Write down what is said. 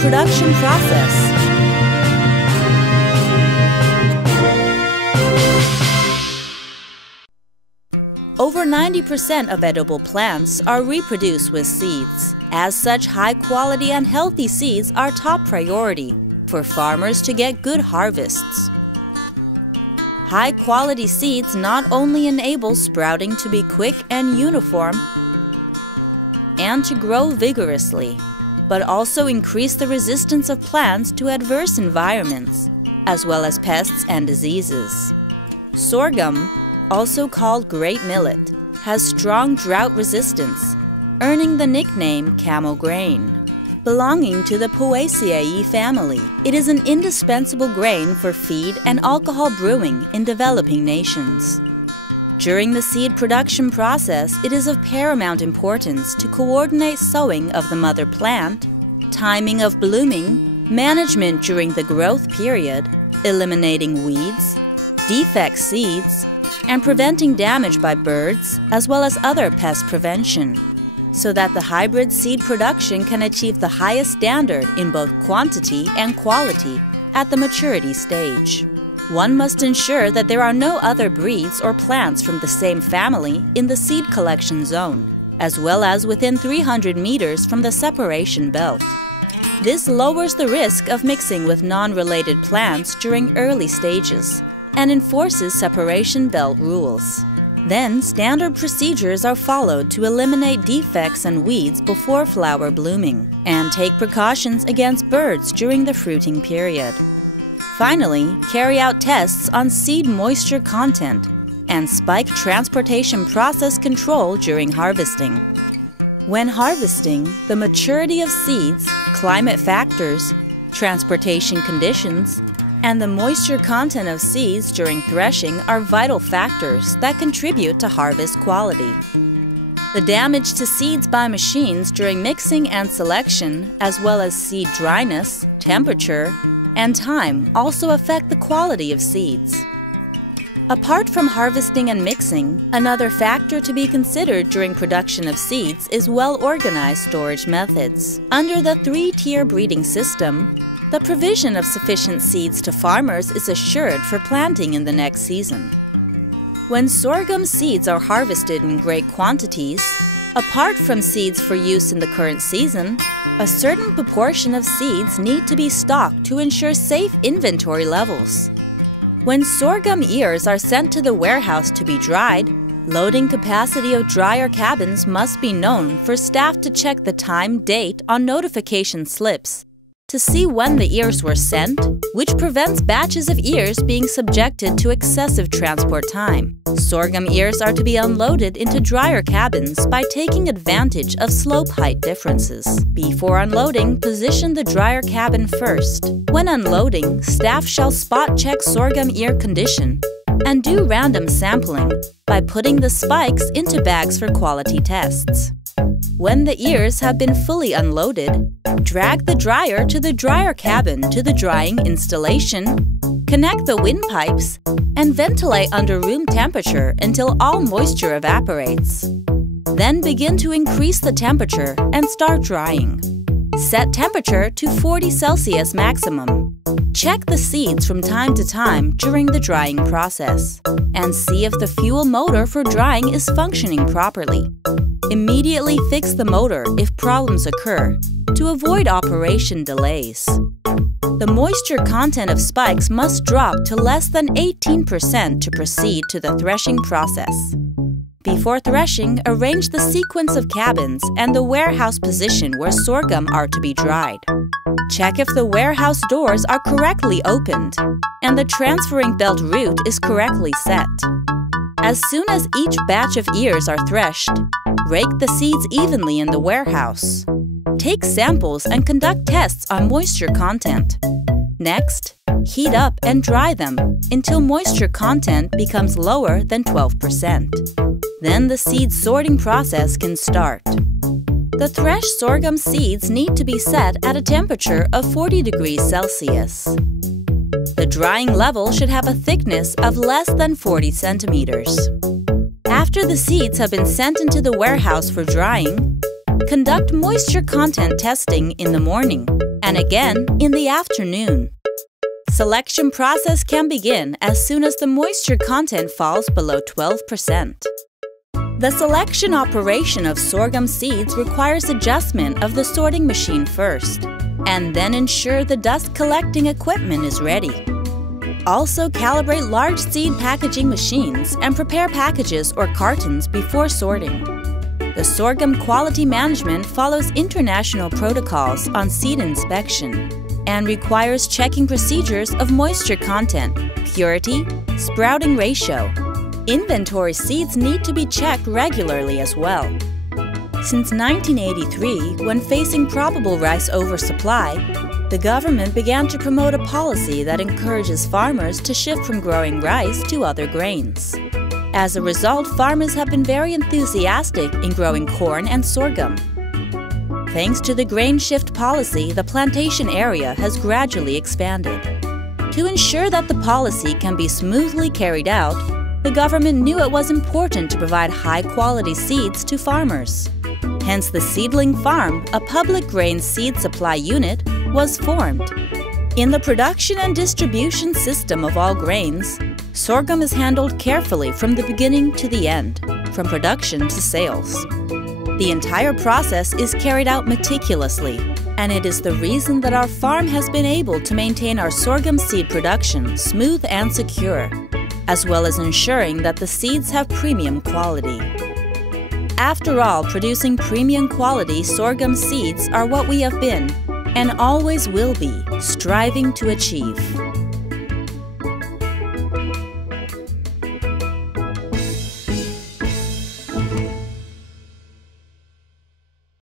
production process. Over 90% of edible plants are reproduced with seeds. As such, high-quality and healthy seeds are top priority for farmers to get good harvests. High-quality seeds not only enable sprouting to be quick and uniform and to grow vigorously, but also increase the resistance of plants to adverse environments, as well as pests and diseases. Sorghum, also called great millet, has strong drought resistance, earning the nickname camel grain. Belonging to the Poaceae family, it is an indispensable grain for feed and alcohol brewing in developing nations. During the seed production process, it is of paramount importance to coordinate sowing of the mother plant, timing of blooming, management during the growth period, eliminating weeds, defect seeds, and preventing damage by birds, as well as other pest prevention, so that the hybrid seed production can achieve the highest standard in both quantity and quality at the maturity stage. One must ensure that there are no other breeds or plants from the same family in the seed collection zone, as well as within 300 meters from the separation belt. This lowers the risk of mixing with non-related plants during early stages and enforces separation belt rules. Then, standard procedures are followed to eliminate defects and weeds before flower blooming, and take precautions against birds during the fruiting period. Finally, carry out tests on seed moisture content and spike transportation process control during harvesting. When harvesting, the maturity of seeds, climate factors, transportation conditions, and the moisture content of seeds during threshing are vital factors that contribute to harvest quality. The damage to seeds by machines during mixing and selection, as well as seed dryness, temperature, and time also affect the quality of seeds. Apart from harvesting and mixing, another factor to be considered during production of seeds is well-organized storage methods. Under the three-tier breeding system, the provision of sufficient seeds to farmers is assured for planting in the next season. When sorghum seeds are harvested in great quantities, apart from seeds for use in the current season, a certain proportion of seeds need to be stocked to ensure safe inventory levels. When sorghum ears are sent to the warehouse to be dried, loading capacity of dryer cabins must be known for staff to check the time date on notification slips to see when the ears were sent, which prevents batches of ears being subjected to excessive transport time. Sorghum ears are to be unloaded into dryer cabins by taking advantage of slope height differences. Before unloading, position the dryer cabin first. When unloading, staff shall spot check sorghum ear condition and do random sampling by putting the spikes into bags for quality tests. When the ears have been fully unloaded, drag the dryer to the dryer cabin to the drying installation, connect the windpipes, and ventilate under room temperature until all moisture evaporates. Then begin to increase the temperature and start drying. Set temperature to 40 Celsius maximum. Check the seeds from time to time during the drying process and see if the fuel motor for drying is functioning properly. Immediately fix the motor if problems occur to avoid operation delays. The moisture content of spikes must drop to less than 18% to proceed to the threshing process. Before threshing, arrange the sequence of cabins and the warehouse position where sorghum are to be dried. Check if the warehouse doors are correctly opened and the transferring belt route is correctly set. As soon as each batch of ears are threshed, rake the seeds evenly in the warehouse. Take samples and conduct tests on moisture content. Next, heat up and dry them until moisture content becomes lower than 12%. Then the seed sorting process can start. The threshed sorghum seeds need to be set at a temperature of 40 degrees Celsius. The drying level should have a thickness of less than 40 centimeters. After the seeds have been sent into the warehouse for drying, conduct moisture content testing in the morning and again in the afternoon. Selection process can begin as soon as the moisture content falls below 12%. The selection operation of sorghum seeds requires adjustment of the sorting machine first, and then ensure the dust collecting equipment is ready. Also calibrate large seed packaging machines and prepare packages or cartons before sorting. The sorghum quality management follows international protocols on seed inspection and requires checking procedures of moisture content, purity, sprouting ratio. Inventory seeds need to be checked regularly as well. Since 1983, when facing probable rice oversupply, the government began to promote a policy that encourages farmers to shift from growing rice to other grains. As a result, farmers have been very enthusiastic in growing corn and sorghum. Thanks to the grain shift policy, the plantation area has gradually expanded. To ensure that the policy can be smoothly carried out, the government knew it was important to provide high-quality seeds to farmers. Hence, the Seedling Farm, a public grain seed supply unit, was formed. In the production and distribution system of all grains, sorghum is handled carefully from the beginning to the end, from production to sales. The entire process is carried out meticulously, and it is the reason that our farm has been able to maintain our sorghum seed production smooth and secure, as well as ensuring that the seeds have premium quality. After all, producing premium quality sorghum seeds are what we have been, and always will be, striving to achieve.